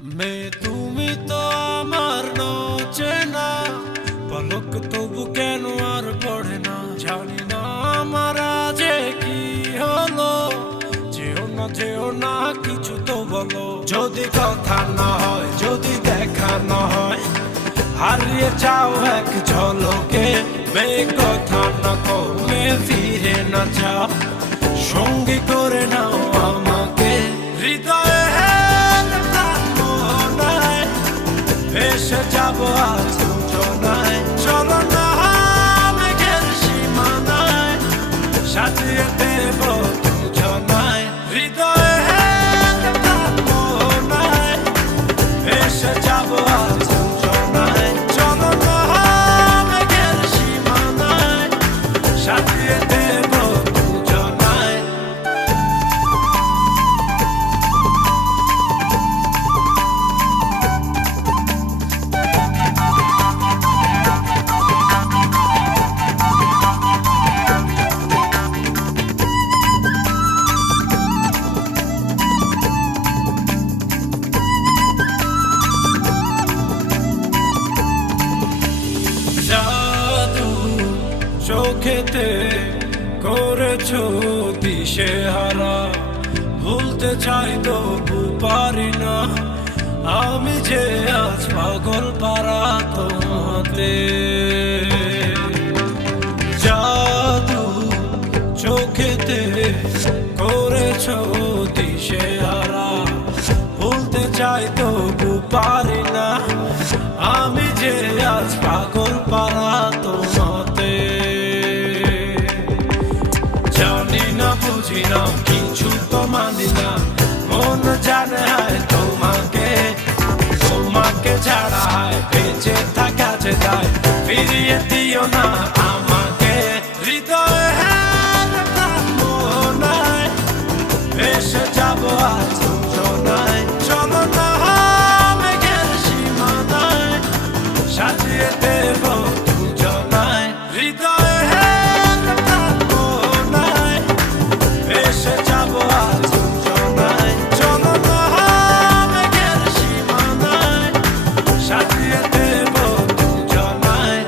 তুমি তো আমার চেনা পলক তবু কেন আর পড়ে না, জানি না আমার আজে কি হলো। যেও না কিছু তো বলো, যদি কথা না হয়, যদি দেখা না হয়, হারিয়ে যাও এক ঝলকে। কথা না কমে ফিরে না যাও, সঙ্গী করে নাও আমাকে। হৃদয়ে এসে যাবো আজ দুজনায়, চলো না মেঘের সীমানায়, সাজিয়ে দেব দুজনায়। হৃদয়ে এসে যাবো আজ দুজনায়, চলো না মেঘের সীমানায়, সাজিয়ে দেব দুজনায়। চোখেতে করেছো দিশেহারা, ভুলতে চাই তবু পারি না, আমি যে আজ পাগল পারা তোমাতে। জাদু চোখেতে করেছো দিশেহারা, ভুলতে চাই তবু পারি না, আমি যে আজ পাগল পারা তোমাতে। জানি না বুঝি না কিছু তো মানি না, মন জানে হয় তোমাকে ছাড়া হয় বেঁচে থাকা যে তাই, ফিরিয়ে দিও না আমাকে। হৃদয়ে এসে যাবো আজ দুজনায়, চলো না মেঘের সীমানায়, সাজিয়ে দেব দুজনায়। হৃদয়ে এসে যাবো আজ দুজনায়, চলো না মেঘের সীমানায়, সাজিয়ে দেব দুজনায়।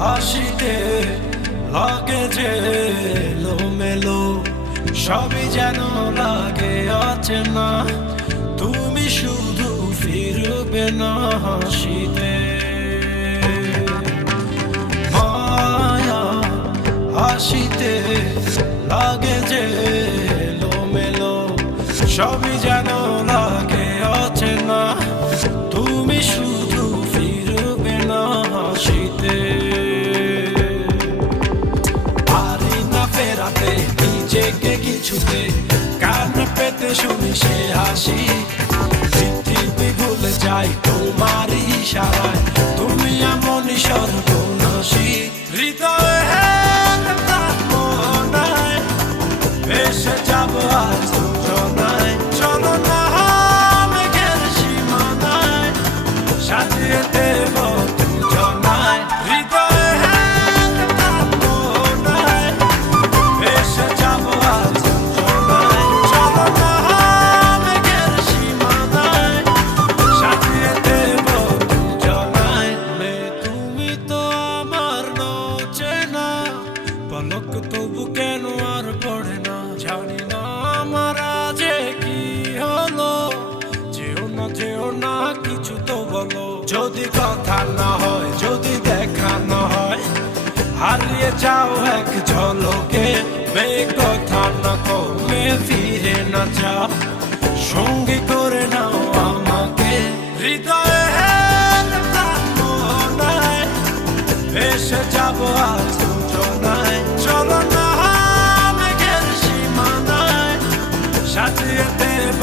হাসিতে লাগে যে এলোমেলো, সবই যেন লাগে অচেনা, তুমি শুধু ফিরবে না হাসিতে। মায়া হাসিতে লাগে যে এলোমেলো, সবই যেন লাগে অচেনা, তুমি শুধু ফিরবে না হাসিতে। নিজেকে কিছুতে কান পেতে শুনি সে হাসি, পৃথিবী ভুলে যাই তোমার ইশারায়, তুমি এমনই সর্বনাশী। হৃদয়ে এসে যাবো আজ দুজনায়, চলো না মেঘের সীমানায়, সাজিয়ে দেব দুজনায়। হৃদয়ে এসে যাবো আজ দুজনায়, চলো না মেঘের সীমানায়, সাজিয়ে দেব দুজনায়। তুমি তো আমার চেনা পলক তবু কেন আর পড়ে না, জানি না আমার আজে কি হলো। যেও না কিছু তো বলো, যদি কথা না হয়, যদি দেখা না হয়, হারিয়ে যাও এক ঝলকে। কথা না কমে ফিরে না যাও, সঙ্গী করে নাও আমাকে। হৃদয়ে এসে যাবো আজ দুজনায়, চলো না মেঘের সীমানায়, সাজিয়ে দেব